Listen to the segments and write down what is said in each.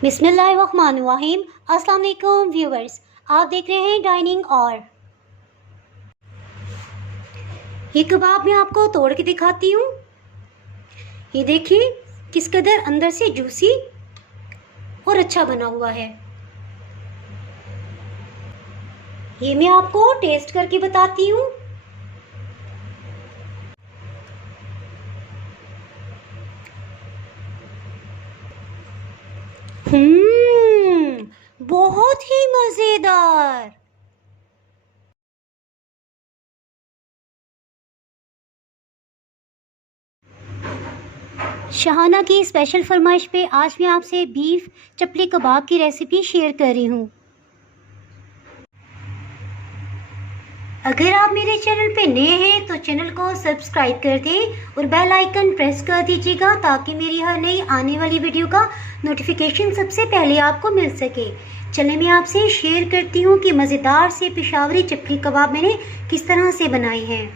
बिस्मिल्लाहिर्रहमानिर्रहीम। अस्सलाम वालेकुम व्यूवर्स, आप देख रहे हैं डाइनिंग और ये कबाब मैं आपको तोड़ के दिखाती हूँ। ये देखिए किस कदर अंदर से जूसी और अच्छा बना हुआ है। ये मैं आपको टेस्ट करके बताती हूँ। बहुत ही मज़ेदार। शहाना की स्पेशल फरमाइश पे आज मैं आपसे बीफ चपली कबाब की रेसिपी शेयर कर रही हूँ। अगर आप मेरे चैनल पे नए हैं तो चैनल को सब्सक्राइब कर दें और बेल आइकन प्रेस कर दीजिएगा ताकि मेरी हर नई आने वाली वीडियो का नोटिफिकेशन सबसे पहले आपको मिल सके। चलिए मैं आपसे शेयर करती हूँ कि मज़ेदार से पेशावरी चपली कबाब मैंने किस तरह से बनाए हैं।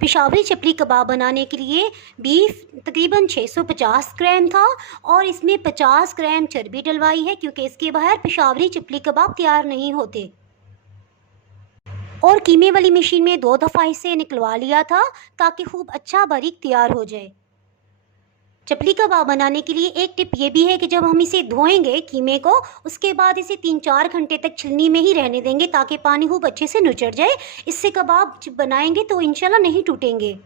पेशावरी चपली कबाब बनाने के लिए बीफ तकरीबन 650 ग्राम था और इसमें 50 ग्राम चर्बी डलवाई है क्योंकि इसके बाहर पेशावरी चपली कबाब तैयार नहीं होते। और कीमे वाली मशीन में 2 दफ़ा इसे निकलवा लिया था ताकि खूब अच्छा बारीक तैयार हो जाए। चपली कबाब बनाने के लिए एक टिप ये भी है कि जब हम इसे धोएंगे कीमे को, उसके बाद इसे 3-4 घंटे तक छलनी में ही रहने देंगे ताकि पानी खूब अच्छे से नुचड़ जाए। इससे कबाब जब बनाएंगे तो इंशाल्लाह नहीं टूटेंगे।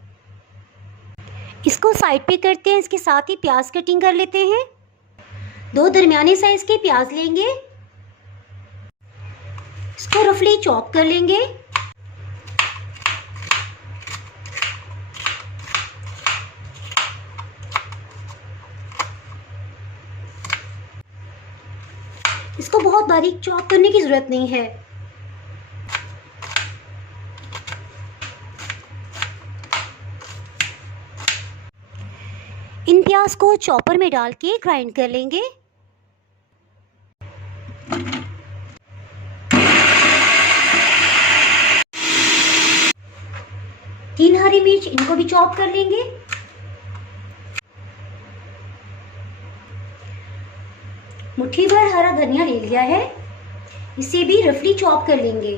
इसको साइड पे करते हैं। इसके साथ ही प्याज कटिंग कर लेते हैं। 2 दरमियाने साइज़ के प्याज लेंगे, इसको रफली चॉप कर लेंगे। इसको बहुत बारीक चॉप करने की ज़रूरत नहीं है। इन प्याज को चॉपर में डाल के ग्राइंड कर लेंगे। तीन हरी मिर्च, इनको भी चॉप कर लेंगे। मुट्ठी भर हरा धनिया ले लिया है, इसे भी रफली चॉप कर लेंगे।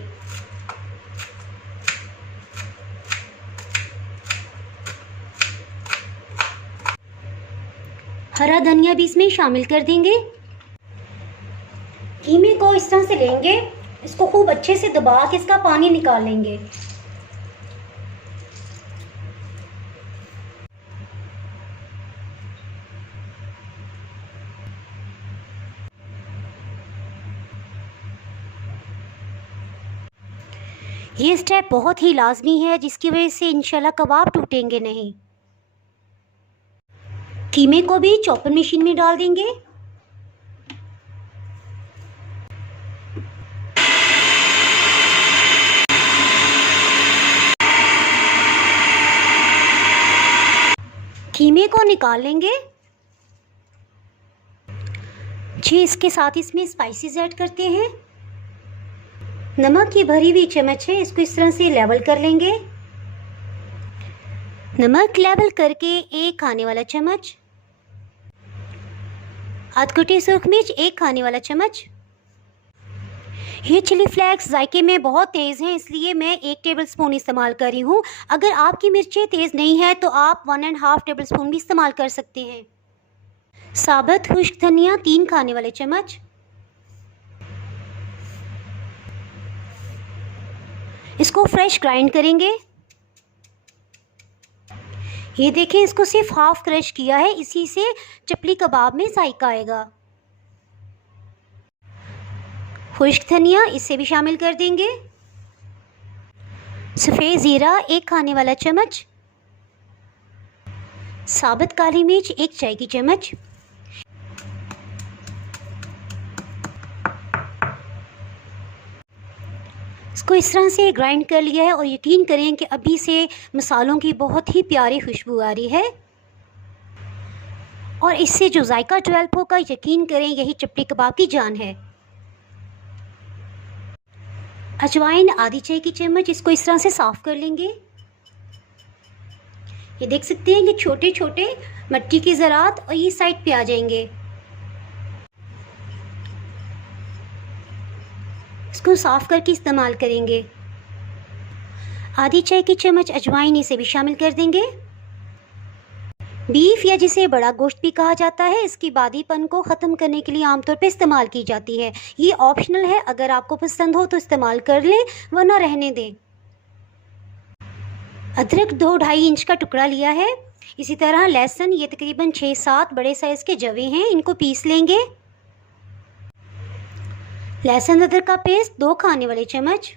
हरा धनिया भी इसमें शामिल कर देंगे। कीमे को इस तरह से लेंगे, इसको खूब अच्छे से दबा के इसका पानी निकाल लेंगे। ये स्टेप बहुत ही लाजमी है जिसकी वजह से इंशाल्लाह कबाब टूटेंगे नहीं। कीमे को भी चॉपर मशीन में डाल देंगे। कीमे को निकाल लेंगे। जी, इसके साथ इसमें स्पाइसेस ऐड करते हैं। नमक की भरी हुई चम्मच है, इसको इस तरह से लेवल कर लेंगे। नमक लेवल करके 1 खाने वाला चम्मच, आध कुटी सूखी मिर्च 1 खाने वाला चम्मच। ये चिली फ्लेक्स जायके में बहुत तेज़ हैं इसलिए मैं 1 टेबलस्पून इस्तेमाल कर रही हूँ। अगर आपकी मिर्चें तेज़ नहीं है तो आप 1.5 टेबलस्पून भी इस्तेमाल कर सकते हैं। साबुत खुश्क धनिया 3 खाने वाले चम्मच। इसको फ्रेश ग्राइंड करेंगे। ये देखें, इसको सिर्फ हाफ क्रश किया है, इसी से चपली कबाब में जायका आएगा। खुश्क धनिया इसे भी शामिल कर देंगे। सफ़ेद ज़ीरा 1 खाने वाला चम्मच। साबुत काली मिर्च 1 चाय की चम्मच। इसको इस तरह से ग्राइंड कर लिया है और यकीन करें कि अभी से मसालों की बहुत ही प्यारी खुशबू आ रही है और इससे जो जायका डेवलप होगा यकीन करें यही चपली कबाब की जान है। अजवाइन आधी चाय की चम्मच, इसको इस तरह से साफ़ कर लेंगे। ये देख सकते हैं कि छोटे छोटे मिट्टी के ज़रात और ये साइड पे आ जाएंगे। इसको साफ़ करके इस्तेमाल करेंगे। आधी चाय की चम्मच अजवाइन इसे भी शामिल कर देंगे। बीफ या जिसे बड़ा गोश्त भी कहा जाता है, इसकी बादीपन को ख़त्म करने के लिए आमतौर पर इस्तेमाल की जाती है। ये ऑप्शनल है, अगर आपको पसंद हो तो इस्तेमाल कर लें वरना रहने दें। अदरक 2-2.5 इंच का टुकड़ा लिया है। इसी तरह लहसुन, ये तकरीबन 6-7 बड़े साइज़ के जवे हैं, इनको पीस लेंगे। लहसुन अदरक का पेस्ट 2 खाने वाले चम्मच।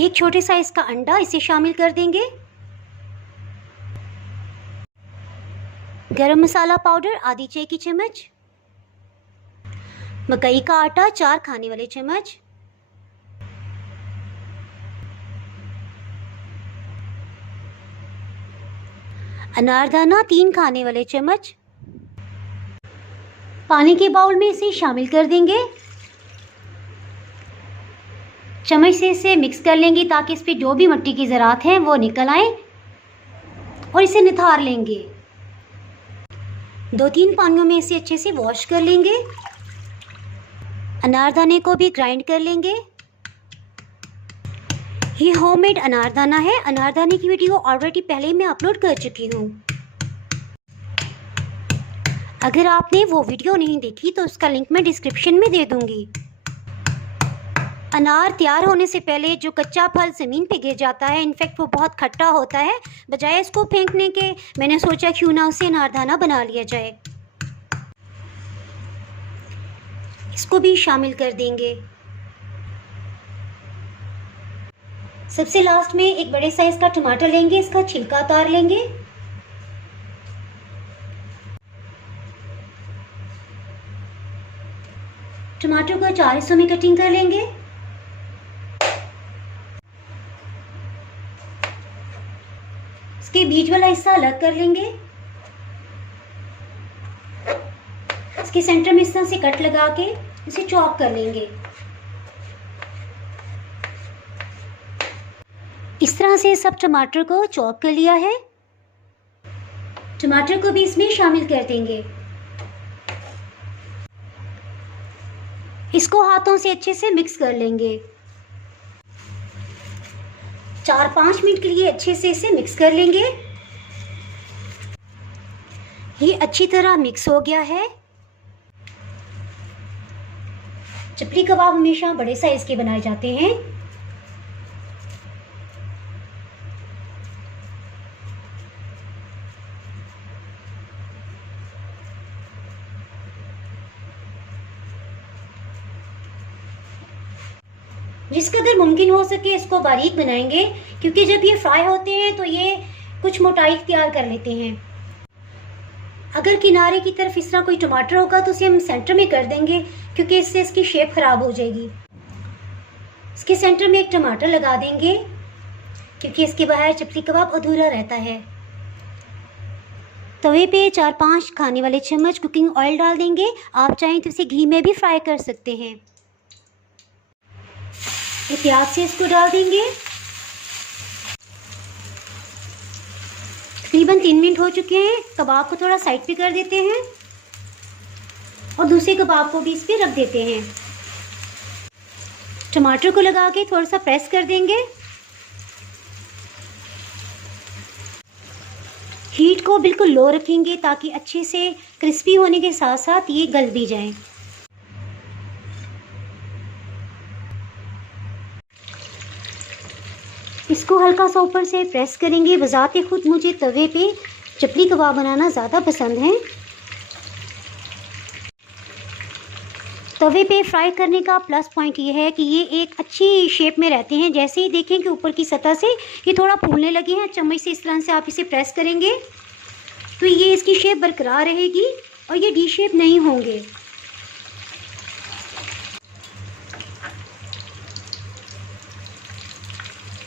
एक छोटे साइज़ का अंडा, इसे शामिल कर देंगे। गरम मसाला पाउडर आधी चाय की चम्मच। मकई का आटा 4 खाने वाले चम्मच। अनारदाना 3 खाने वाले चम्मच। पानी के बाउल में इसे शामिल कर देंगे। चम्मच से इसे मिक्स कर लेंगे ताकि इस पर जो भी मिट्टी की ज़रात हैं वो निकल आए और इसे निथार लेंगे। 2-3 पानियों में इसे अच्छे से वॉश कर लेंगे। अनारदाने को भी ग्राइंड कर लेंगे। ये होममेड अनारदाना है। अनारदाने की वीडियो ऑलरेडी पहले मैं अपलोड कर चुकी हूँ। अगर आपने वो वीडियो नहीं देखी तो उसका लिंक मैं डिस्क्रिप्शन में दे दूँगी। अनार तैयार होने से पहले जो कच्चा फल ज़मीन पे गिर जाता है, इनफैक्ट वो बहुत खट्टा होता है, बजाय इसको फेंकने के मैंने सोचा क्यों ना उसे अनारदाना बना लिया जाए। इसको भी शामिल कर देंगे। सबसे लास्ट में एक बड़े साइज़ का टमाटर लेंगे, इसका छिलका उतार लेंगे। टमाटर को 4 हिस्सों में कटिंग कर लेंगे। इसके बीज वाला हिस्सा अलग कर लेंगे। इसके सेंटर में इस तरह से कट लगा के इसे चॉप कर लेंगे। इस तरह से सब टमाटर को चॉप कर लिया है। टमाटर को भी इसमें शामिल कर देंगे। इसको हाथों से अच्छे से मिक्स कर लेंगे। 4-5 मिनट के लिए अच्छे से इसे मिक्स कर लेंगे। ये अच्छी तरह मिक्स हो गया है। चपली कबाब हमेशा बड़े साइज के बनाए जाते हैं। जिस कदर मुमकिन हो सके इसको बारीक बनाएंगे, क्योंकि जब ये फ्राई होते हैं तो ये कुछ मोटाई तैयार कर लेते हैं। अगर किनारे की तरफ इस तरह कोई टमाटर होगा तो उसे हम सेंटर में कर देंगे, क्योंकि इससे इसकी शेप खराब हो जाएगी। इसके सेंटर में एक टमाटर लगा देंगे, क्योंकि इसके बाहर चपली कबाब अधूरा रहता है। तवे पे 4-5 खाने वाले चम्मच कुकिंग ऑयल डाल देंगे। आप चाहें तो इसे घी में भी फ्राई कर सकते हैं। एहतियात से इसको डाल देंगे। तकरीबन 3 मिनट हो चुके हैं। कबाब को थोड़ा साइड पे कर देते हैं और दूसरे कबाब को भी इस पे रख देते हैं। टमाटर को लगा के थोड़ा सा प्रेस कर देंगे। हीट को बिल्कुल लो रखेंगे ताकि अच्छे से क्रिस्पी होने के साथ साथ ये गल भी जाए। इसको हल्का सा ऊपर से प्रेस करेंगे। बजाते खुद मुझे तवे पे चपली कबाब बनाना ज़्यादा पसंद है। तवे पे फ्राई करने का प्लस पॉइंट ये है कि ये एक अच्छी शेप में रहते हैं। जैसे ही देखें कि ऊपर की सतह से ये थोड़ा फूलने लगे हैं, चम्मच से इस तरह से आप इसे प्रेस करेंगे तो ये इसकी शेप बरकरार रहेगी और ये डी शेप नहीं होंगे।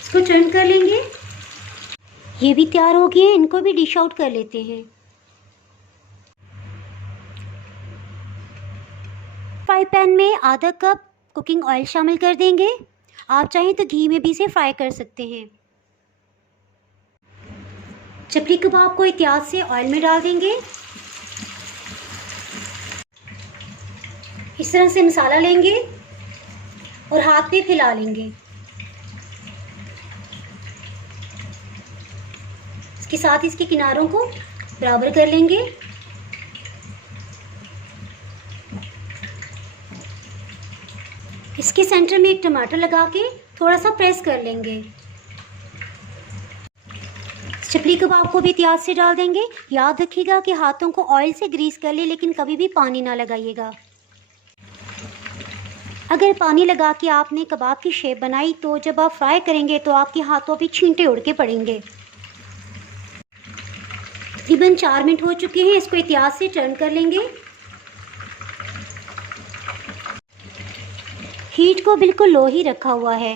इसको टर्न कर लेंगे। ये भी तैयार हो गए हैं, इनको भी डिश आउट कर लेते हैं। फ्राई पैन में आधा कप कुकिंग ऑयल शामिल कर देंगे। आप चाहें तो घी में भी इसे फ्राई कर सकते हैं। चपली कबाब को एहतियात से ऑयल में डाल देंगे। इस तरह से मसाला लेंगे और हाथ पे फैला लेंगे। इसके साथ इसके किनारों को बराबर कर लेंगे। इसके सेंटर में एक टमाटर लगा के थोड़ा सा प्रेस कर लेंगे। चपली कबाब को भी एहतियात से डाल देंगे। याद रखिएगा कि हाथों को ऑयल से ग्रीस कर ले, लेकिन कभी भी पानी ना लगाइएगा। अगर पानी लगा के आपने कबाब की शेप बनाई तो जब आप फ्राई करेंगे तो आपके हाथों पे छींटे उड़ के पड़ेंगे। तकरीबन 4 मिनट हो चुके हैं। इसको एहतियात से टर्न कर लेंगे। हीट को बिल्कुल लो ही रखा हुआ है।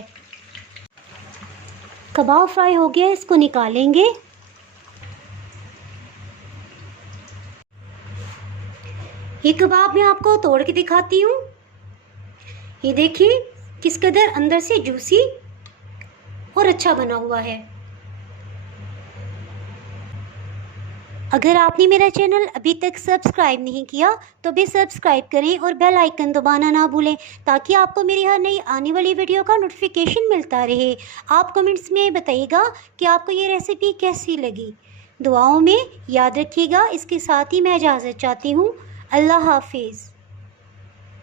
कबाब फ्राई हो गया, इसको निकालेंगे। ये कबाब मैं आपको तोड़ के दिखाती हूँ। ये देखिए किस कदर अंदर से जूसी और अच्छा बना हुआ है। अगर आपने मेरा चैनल अभी तक सब्सक्राइब नहीं किया तो भी सब्सक्राइब करें और बेल आइकन दबाना ना भूलें, ताकि आपको मेरी हर नई आने वाली वीडियो का नोटिफिकेशन मिलता रहे। आप कमेंट्स में बताइएगा कि आपको ये रेसिपी कैसी लगी। दुआओं में याद रखिएगा। इसके साथ ही मैं इजाज़त चाहती हूँ। अल्लाह हाफिज़।